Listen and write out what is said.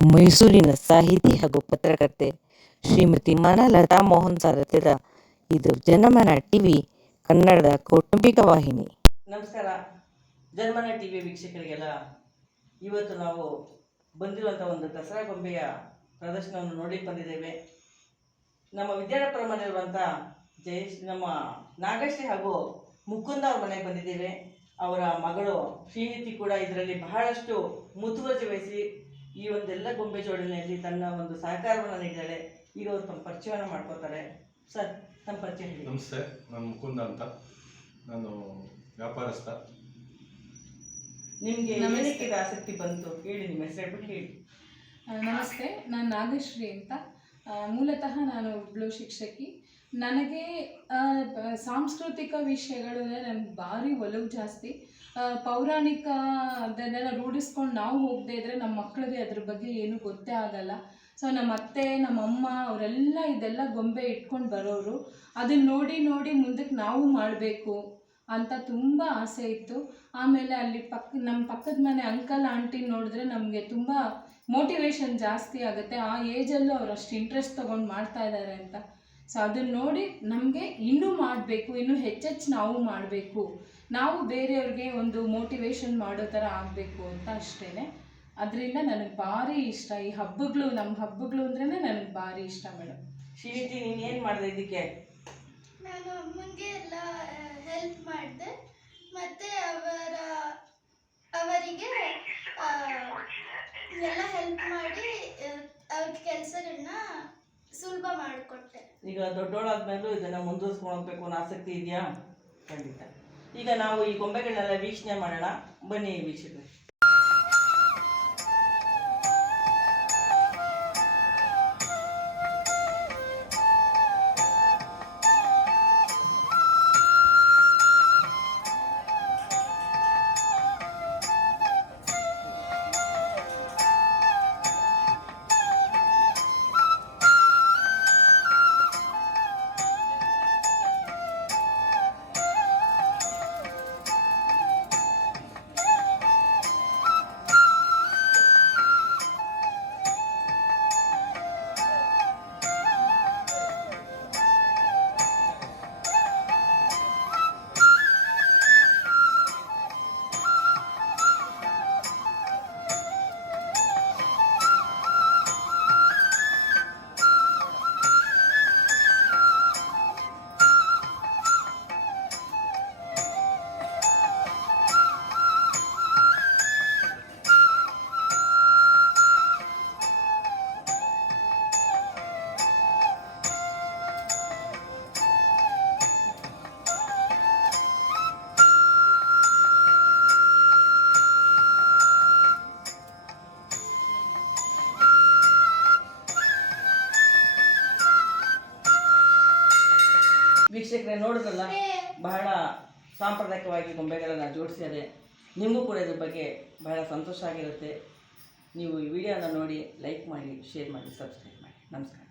ಮೈಸೂರಿನ ಸಾಹಿತಿ ಹಾಗೂ ಪತ್ರಕರ್ತೆ ಶ್ರೀಮತಿ ಮನಲತಾ ಮೋಹನ್ ಸಾರಥ್ಯದ ಇದು ಜನಮನ ಟಿವಿ, ಕನ್ನಡದ ಕೌಟುಂಬಿಕ ವಾಹಿನಿ. ನಮಸ್ಕಾರ. ಜನಮನ ಟಿವಿ ವೀಕ್ಷಕರಿಗೆಲ್ಲ ಇವತ್ತು ನಾವು ಬಂದಿರುವಂಥ ಒಂದು ದಸರಾ ಗೊಂಬೆಯ ಪ್ರದರ್ಶನವನ್ನು ನೋಡಿ ಬಂದಿದ್ದೇವೆ. ನಮ್ಮ ವಿದ್ಯಾರಪುರ ಮನೆಯಲ್ಲಿರುವಂಥ ಜಯಶ್ರೀ ನಮ್ಮ ನಾಗಶ್ರೀ ಹಾಗೂ ಮುಕುಂದ ಅವ್ರ ಮನೆಗೆ ಬಂದಿದ್ದೇವೆ. ಅವರ ಮಗಳು ಶ್ರೀನಿಧಿ ಕೂಡ ಇದರಲ್ಲಿ ಬಹಳಷ್ಟು ಮುತುವರ್ಜಿ ವಹಿಸಿ ಈ ಒಂದೆಲ್ಲ ಗೊಂಬೆ ಜೋಡಣೆಯಲ್ಲಿ ತನ್ನ ಒಂದು ಸಹಕಾರವನ್ನು ನೀಡಿದ್ದಾಳೆ. ಈಗ ಅವರು ತಮ್ಮ ಪರಿಚಯವನ್ನು ಮಾಡ್ಕೋತಾರೆ ಸರ್ ತಮ್ಮ ಪರಿಚಯ ಹೇಳಿ. ನಮಸ್ತೆ ನಾನು ಮುಕುಂದ ಅಂತ. ನಾನು ವ್ಯಾಪಾರಸ್ಥ. ನಿಮಗೆ ನಮಸ್ತೆ. ಏನಕ್ಕೆ ಆಸಕ್ತಿ ಬಂತು? ಹೇಳಿ ನಿಮ್ಮ ಹೆಸರು ಹೇಳ್ಬಿಟ್ಟು ಹೇಳಿ. ನಮಸ್ತೆ ನಾನು ನಾಗಶ್ರೀ ಅಂತ. ಮೂಲತಃ ನಾನು ಒಬ್ಬಳು ಶಿಕ್ಷಕಿ. ನನಗೆ ಸಾಂಸ್ಕೃತಿಕ ವಿಷಯಗಳು ಅಂದರೆ ನನಗೆ ಭಾರಿ ಒಲವು ಜಾಸ್ತಿ. ಪೌರಾಣಿಕ ಅದನ್ನೆಲ್ಲ ರೂಢಿಸ್ಕೊಂಡು ನಾವು ಹೋಗದೆ ಇದ್ದರೆ ನಮ್ಮ ಮಕ್ಕಳಿಗೆ ಅದ್ರ ಬಗ್ಗೆ ಏನು ಗೊತ್ತೇ ಆಗಲ್ಲ. ಸೊ ನಮ್ಮ ಅತ್ತೆ ನಮ್ಮ ಅಮ್ಮ ಅವರೆಲ್ಲ ಇದೆಲ್ಲ ಗೊಂಬೆ ಇಟ್ಕೊಂಡು ಬರೋರು. ಅದನ್ನ ನೋಡಿ ನೋಡಿ ಮುಂದಕ್ಕೆ ನಾವು ಮಾಡಬೇಕು ಅಂತ ತುಂಬ ಆಸೆ ಇತ್ತು. ಆಮೇಲೆ ಅಲ್ಲಿ ಪಕ್ಕ ನಮ್ಮ ಪಕ್ಕದ ಮನೆ ಅಂಕಲ್, ಆಂಟಿ ನೋಡಿದ್ರೆ ನಮಗೆ ತುಂಬ ಮೋಟಿವೇಶನ್ ಜಾಸ್ತಿ ಆಗುತ್ತೆ. ಆ ಏಜಲ್ಲೂ ಅವ್ರು ಅಷ್ಟು ಇಂಟ್ರೆಸ್ಟ್ ತೊಗೊಂಡು ಮಾಡ್ತಾ ಇದ್ದಾರೆ ಅಂತ. ಸೊ ಅದನ್ನ ನೋಡಿ ನಮಗೆ ಇನ್ನೂ ಮಾಡಬೇಕು ಇನ್ನೂ ಹೆಚ್ಚೆಚ್ಚು ನಾವು ಮಾಡಬೇಕು. ನಾವು ಬೇರೆಯವ್ರಿಗೆ ಒಂದು ಮೋಟಿವೇಶನ್ ಮಾಡೋ ಥರ ಆಗಬೇಕು ಅಂತ ಅಷ್ಟೇ ಅದರಿಂದ ನನಗೆ ಭಾರಿ ಇಷ್ಟ. ಈ ಹಬ್ಬಗಳು ನಮ್ಮ ಹಬ್ಬಗಳು ಅಂದ್ರೇ ನನಗೆ ಭಾರಿ ಇಷ್ಟ ಮೇಡಮ್ ಶ್ರೀನಿಧಿ ನೀನು ಏನು ಮಾಡಿದೆ ಇದಕ್ಕೆ? ನಾನು ಅಮ್ಮನಿಗೆ ಎಲ್ಲ ಹೆಲ್ಪ್ ಮಾಡಿದೆ ಮತ್ತೆ ಅವರ ಅವರಿಗೆ ಆ, ಎಲ್ಲ ಹೆಲ್ಪ್ ಮಾಡಿ ಆ, ಅವ್ರ ಕೆಲಸಗಳನ್ನ ಸುಲಭ ಮಾಡಿಕೊಟ್ಟೆ ಈಗ ದೊಡ್ಡೋಳಾದ್ಮೇಲೂ ಇದನ್ನು ಮುಂದುವರ್ಸ್ಕೊಂಡು ಹೋಗ್ಬೇಕು ಅನ್ನೋ ಆಸಕ್ತಿ ಇದೆಯಾ? ಖಂಡಿತ. ಈಗ ನಾವು ಈ ಗೊಂಬೆಗಳನ್ನೆಲ್ಲ ವೀಕ್ಷಣೆ ಮಾಡೋಣ. ಬನ್ನಿ ವೀಕ್ಷಕರು. ವೀಕ್ಷಕರೇ ನೋಡಿದ್ರಲ್ಲ? ಬಹಳ ಸಾಂಪ್ರದಾಯಿಕವಾಗಿ ಗೊಂಬೆಗಳನ್ನು ಜೋಡಿಸಿದರೆ ನಿಮಗೂ ಕೂಡ ಇದ್ರ ಬಗ್ಗೆ ಬಹಳ ಸಂತೋಷ ಆಗಿರುತ್ತೆ. ನೀವು ಈ ವಿಡಿಯೋನ ನೋಡಿ ಲೈಕ್ ಮಾಡಿ ಶೇರ್ ಮಾಡಿ ಸಬ್ಸ್ಕ್ರೈಬ್ ಮಾಡಿ. ನಮಸ್ಕಾರ.